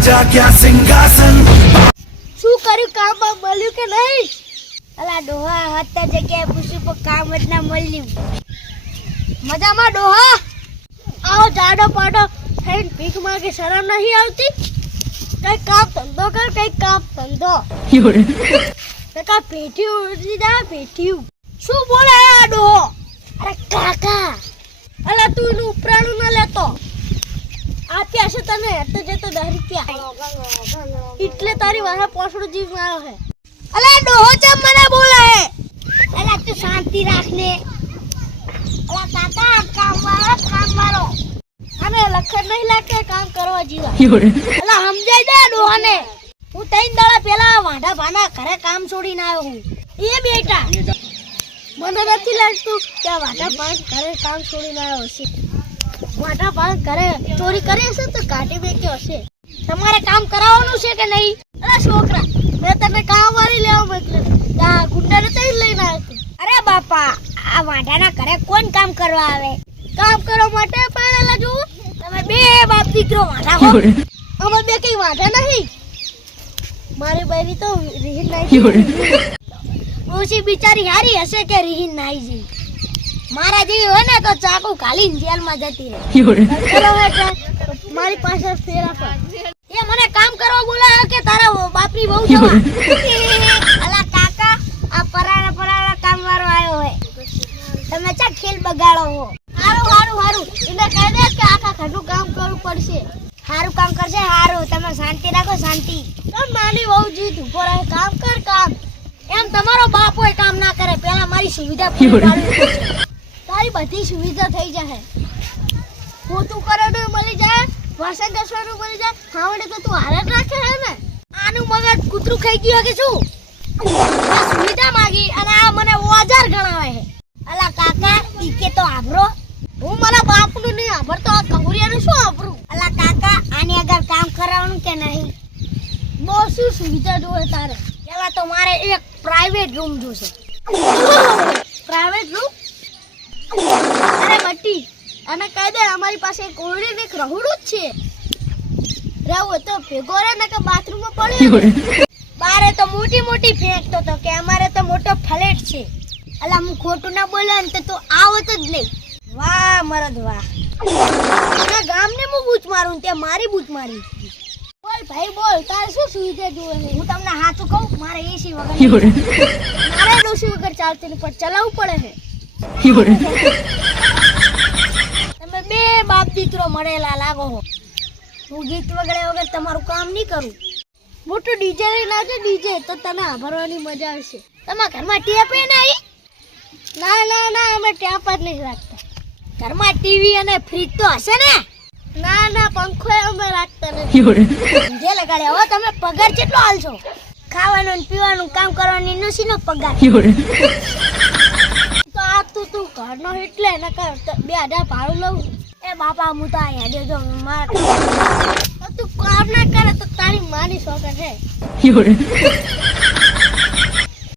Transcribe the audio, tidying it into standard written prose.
राजा क्या सिंहासन શું કર્યું કામ મળ્યું કે નહીં? અલા ડોહા હતા જગ્યાએ પૂછ્યું પણ કામ જ ના મળ્યું. મજામાં ડોહા? આવો જાડો પાડો થઈને ભીખ માંગે શરમ નહીં આવતી? કઈ કામ ધંધો કર, કઈ કામ ધંધો. કાકા પેઠી ઉડી જા પેઠી. શું બોલે આ ડોહો? અરે કાકા, અલા તું એનું ઉપરાણું ન લેતો. આપ્યા છે તને તો જતો 10 રૂપિયા એટલે તારી વાહે પોસડું જીવ મારો હે. અલા ડોહો ચમ મને બોલે હે? અલા તું શાંતિ રાખ ને. અલા કાકા કામ મારો અને લખન નહીં લાગે કામ કરવા જીવા. અલા સમજાઈ દે ડોહાને. હું 3 દાડા પહેલા વાંઢા ભાના ઘરે કામ છોડીને આવ્યો હું. એ બેટા મને નથી લાગતું કે આ વાંઢા ભાન ઘરે કામ છોડીને આવ્યો છે. વાટા ભાગ કરે ચોરી કરી હશે તો કાઢી બેક્યો હશે. તમારે કામ કરાવવાનું છે કે નહીં? અરે છોકરા, મેં તને કામ વાળી લેવા મોકલ્યો. આ ગુંડાને તઈ લઈને આવ્યો. અરે બાપા, આ વાંઢાના ઘરે કોણ કામ કરવા આવે? કામ કરવા માટે પાડેલા જો તમે બે બાપ દીકરો વાંઢા હો. અમે બે કઈ વાંઢા નહીં. મારી બહેરી તો રીહીન નહીં. ઓછી બિચારી હારી હશે કે રીહીન નહીં જી. મારા જેવી હોય ને તો ચાકુ ખાલી જેલમાં જતી રહે. મારી પાસે ફેરા પર એ મને કામ કરવા બોલાયો કે તારા બાપની બહુ જવા. અલા કાકા, આ પરાણા કામ વાળો આવ્યો હે. તમે ચા ખેલ બગાડો હો. હારું એને કહી દે કે આખા ઘરનું કામ કરવું પડશે. હારું કામ કરશે હારું. તમે શાંતિ રાખો શાંતિ. તો માની બહુ જીત ઉભો રહે. કામ કર કામ. એમ તમારો બાપ હોય કામ ના કરે. પેલા મારી સુવિધા પૂરી પાડવી પડશે. તારી બધી સુવિધા થઈ જાય. પોતું કરવાનું મળી જાય, વાસણ ઘસવાનું મળી જાય. ખાવડે તો તું હાલત રાખે હે ને. આનું મગજ કૂતરું ખાઈ ગયું કે શું? આ સુવિધા માંગી અને આ મને ઓજાર ગણાવે છે. અલા કાકા, ઈકે તો આભરો. હું મારા બાપનું નહીં આભરતો, આ કબુરિયાનું શું આભરું? અલા કાકા, આની આગળ કામ કરાવવાનું કે નહીં? બહુ શું સુવિધા જોવે તારે? પેલા તો મારે એક પ્રાઇવેટ રૂમ જોશે. Private room? અરે બટ્ટી, અને કહી દે અમારી પાસે એક ઓરડી ને એક રહોડું જ છે. રહેવું તો ભેગો રહે ને કે બાથરૂમમાં પડે. બારે તો મોટી ફેંકતો તો કે અમારે તો મોટો ફ્લેટ છે. અલા હું ખોટું ના બોલ્યા ને તો તું આવત જ નહીં. વાહ મરદ વાહ. આ ગામને હું બૂચ મારું તે મારી બૂચ મારી. બોલ ભાઈ બોલ, તારે શું સુવિધા જોવે છે? હું તમને સાચું કહું, મારે એસી વગર મારે ડોસી વગર ચાલતી નહીં પણ ચલાવવું પડે છે. તમે બે બાપ દીકરો મળેલા લાગો હો. હું ગીત વગર તમારું કામ નહીં કરું. મોટું ડીજે લઈને આવજો. ડીજે તો તને આભરવાની મજા આવશે. તમારા ઘરમાં ટેપ નહીં? ના અમે ટેપ જ નહીં રાખતા. ઘરમાં ટીવી અને ફ્રીજ તો હશે ને? ના પંખો અમે રાખતા નથી. જે લગાડ્યા હો. તમે પગાર કેટલો હાલશો? ખાવાનું ને પીવાનું કામ કરવાની નસીનો પગાર. તું ઘરનો એટલે ને કર 2000 ભાડું લઉં. એ બાપા હું તો આ હેડ્યો જો માર. તું કામ ના કરે તો તારી માની શોખ છે.